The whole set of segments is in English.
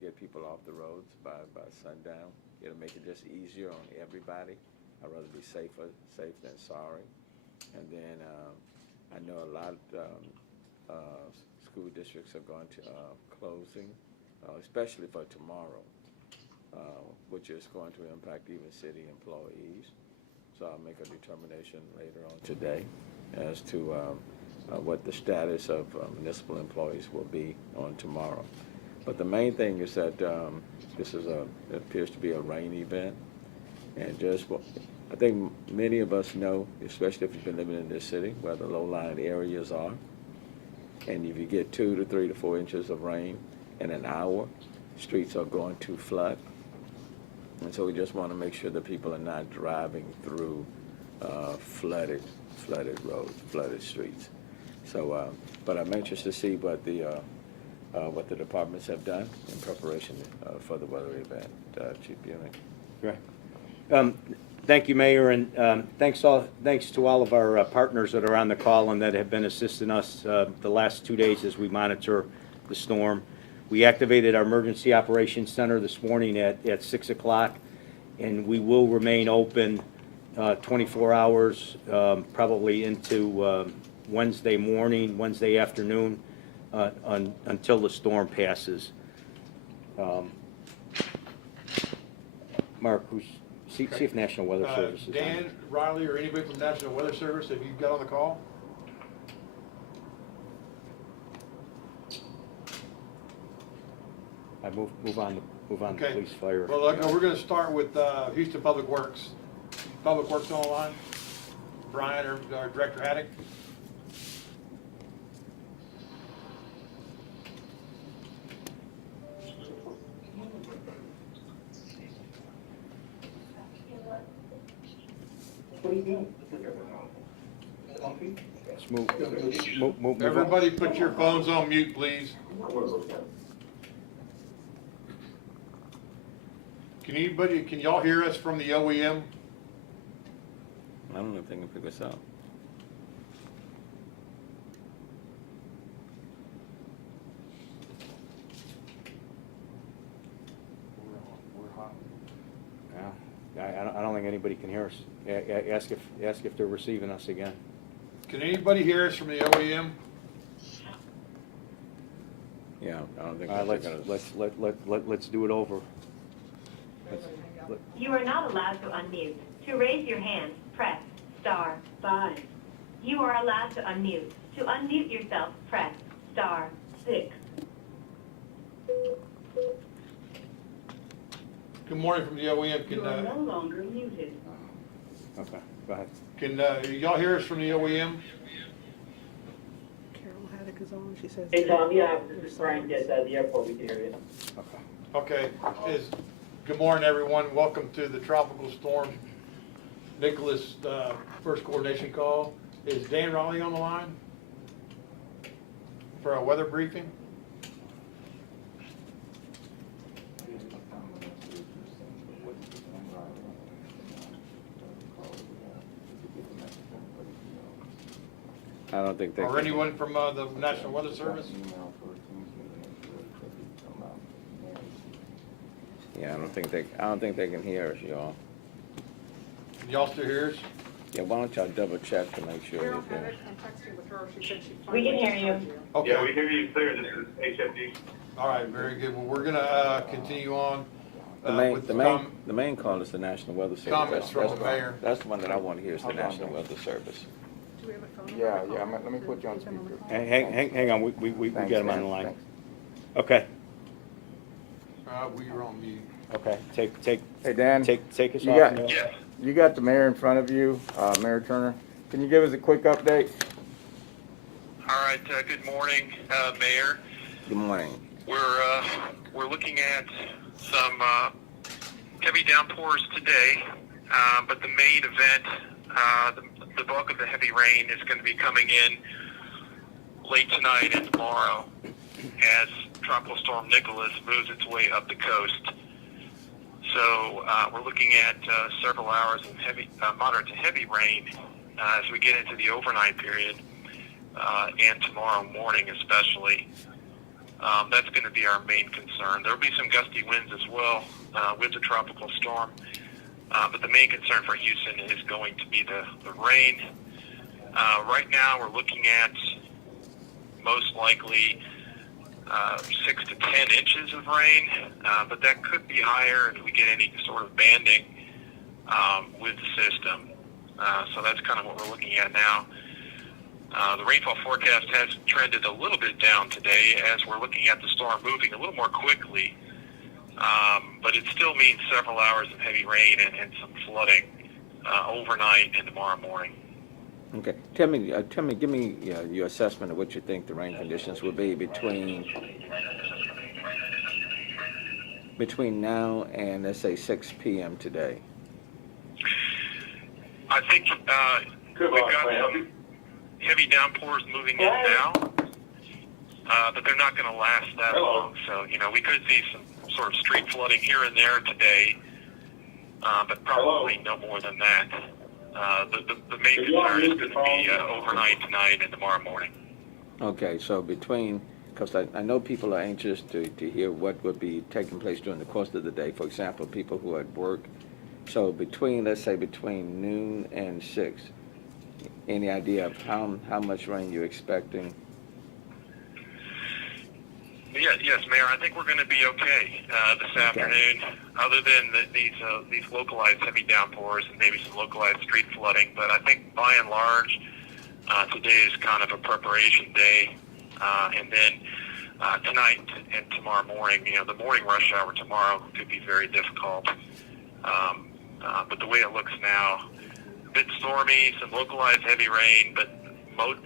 get people off the roads by sundown. It'll make it just easier on everybody. I'd rather be safe than sorry. And then I know a lot of school districts are going to closing, especially for tomorrow, which is going to impact even city employees. So I'll make a determination later on today as to what the status of municipal employees will be on tomorrow. But the main thing is that this is it appears to be a rain event, and I think many of us know, especially if you've been living in this city, where the low-lying areas are, and if you get 2 to 3 to 4 inches of rain in an hour, streets are going to flood. And so we just want to make sure that people are not driving through flooded roads, flooded streets. So, but I'm anxious to see what the departments have done in preparation for the weather event. Chief Buning. Right. Thank you, Mayor, and thanks to all of our partners that are on the call and that have been assisting us the last 2 days as we monitor the storm. We activated our Emergency Operations Center this morning at 6 o'clock, and we will remain open 24 hours, probably into Wednesday morning, Wednesday afternoon, until the storm passes. Mark, see if National Weather Service is Dan, on. Riley, or anybody from National Weather Service, have you got on the call? I move on to Okay. police, fire. Well, look, we're gonna start with Houston Public Works. Public Works on the line? Brian or Director Haddock? Let's move. Everybody put your phones on mute, please. Can y'all hear us from the OEM? I don't know if they can pick us up. Yeah, I don't think anybody can hear us. Ask if they're receiving us again. Can anybody hear us from the OEM? Yeah, I don't think All right, they're let's do it over. You are not allowed to unmute. To raise your hand, press *5. You are allowed to unmute. To unmute yourself, press *6. Good morning from the OEM. You are no longer muted. Okay, go ahead. Can y'all hear us from the OEM? Carol Haddock is on, she says. Hey, Tom, yeah, this is Brian at the airport, we can hear you. Okay. Okay. Good morning, everyone. Welcome to the Tropical Storm Nicholas first coordination call. Is Dan Raleigh on the line for a weather briefing? I don't think they Or can. anyone from the National Weather Service? Yeah, I don't think they can hear us, y'all. Can y'all still hear us? Yeah, why don't y'all double check to make sure Carol that Haddock, I'm texting with her, she said she We can finally hear you. answered Okay. Yeah, we hear you clear. This is HFD. All right, very good. Well, we're gonna continue on with the main call is the National Weather Service. Comments from the mayor. That's the one that I want to hear is the National Weather Service. Do we have a phone number? Yeah, let me put you on Keep him speaker. the call. Hang on, we got him on the line. Thanks. Okay, we are on mute. okay, Hey, Dan, take us you off. got, Neil. Yes. you got the mayor in front of you, Mayor Turner. Can you give us a quick update? All right. Good morning, Mayor. Good morning. We're looking at some heavy downpours today, but the main event, the bulk of the heavy rain is going to be coming in late tonight and tomorrow as Tropical Storm Nicholas moves its way up the coast. So we're looking at several hours of moderate to heavy rain as we get into the overnight period and tomorrow morning especially. That's going to be our main concern. There will be some gusty winds as well with the tropical storm, but the main concern for Houston is going to be the rain. Right now, we're looking at most likely 6 to 10 inches of rain, but that could be higher if we get any sort of banding with the system. So that's kind of what we're looking at now. The rainfall forecast has trended a little bit down today as we're looking at the storm moving a little more quickly, but it still means several hours of heavy rain and some flooding overnight and tomorrow morning. Okay, give me your assessment of what you think the rain conditions will be between now and, let's say, 6 p.m. today. I think we've got some heavy downpours moving in now, but they're not going to last that long. So, we could see some sort of street flooding here and there today, but probably no more than that. The main concern is going to be overnight tonight and tomorrow morning. Okay, so because I know people are anxious to hear what would be taking place during the course of the day. For example, people who are at work. So let's say between noon and 6, any idea of how much rain you're expecting? Yes, Mayor. I think we're going to be okay this afternoon, other than these localized heavy downpours and maybe some localized street flooding. But I think by and large, today is kind of a preparation day, and then tonight and tomorrow morning, the morning rush hour tomorrow could be very difficult. But the way it looks now, a bit stormy, some localized heavy rain, but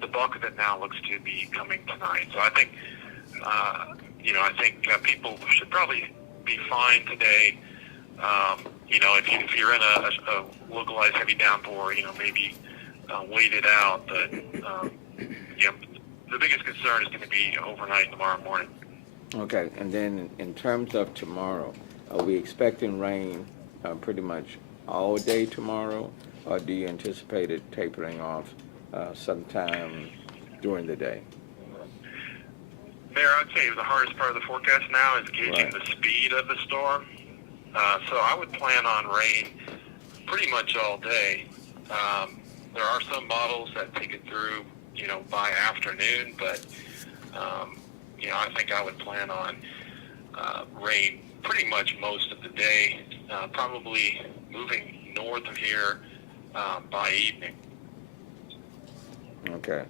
the bulk of it now looks to be coming tonight. So I think, people should probably be fine today. If you're in a localized heavy downpour, maybe wait it out. But the biggest concern is going to be overnight tomorrow morning. Okay, and then in terms of tomorrow, are we expecting rain pretty much all day tomorrow, or do you anticipate it tapering off sometime during the day? Mayor, I'd say the hardest part of the forecast now is gauging the speed of the storm. So I would plan on rain pretty much all day. There are some models that take it through, by afternoon, but, I think I would plan on rain pretty much most of the day, probably moving north of here by evening. Okay.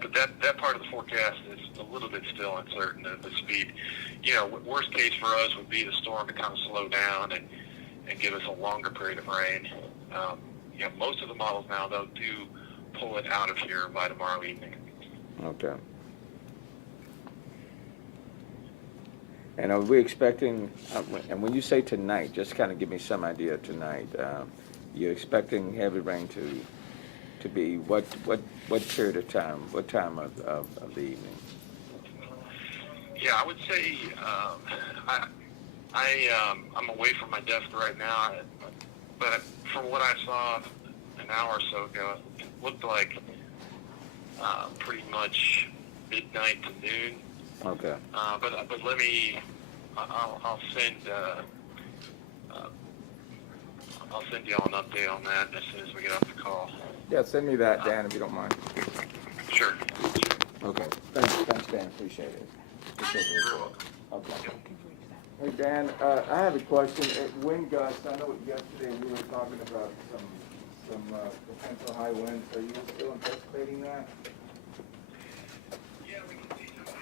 But that part of the forecast is a little bit still uncertain, the speed. Worst case for us would be the storm to kind of slow down and give us a longer period of rain. Most of the models now, though, do pull it out of here by tomorrow evening. Okay. And are we expecting, and when you say tonight, just kind of give me some idea of tonight, you're expecting heavy rain to be what period of time, what time of the evening? Yeah, I would say I'm away from my desk right now, but from what I saw an hour or so ago, it looked like pretty much midnight to noon. Okay. But let me, I'll send you all an update on that as soon as we get off the call. Yeah, send me that, Dan, if you don't mind. Sure. Okay. Thanks, Dan. Appreciate it. You're welcome. Okay. Hey, Dan, I have a question. Wind gusts, I know yesterday we were talking about some potential high winds. Are you still anticipating that? Yeah, we can see some.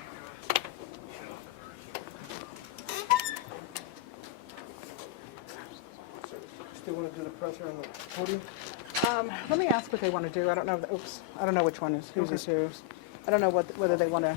Still want to do the presser on the podium? Let me ask what they want to do. I don't know, I don't know which one is whose is whose. I don't know whether they want to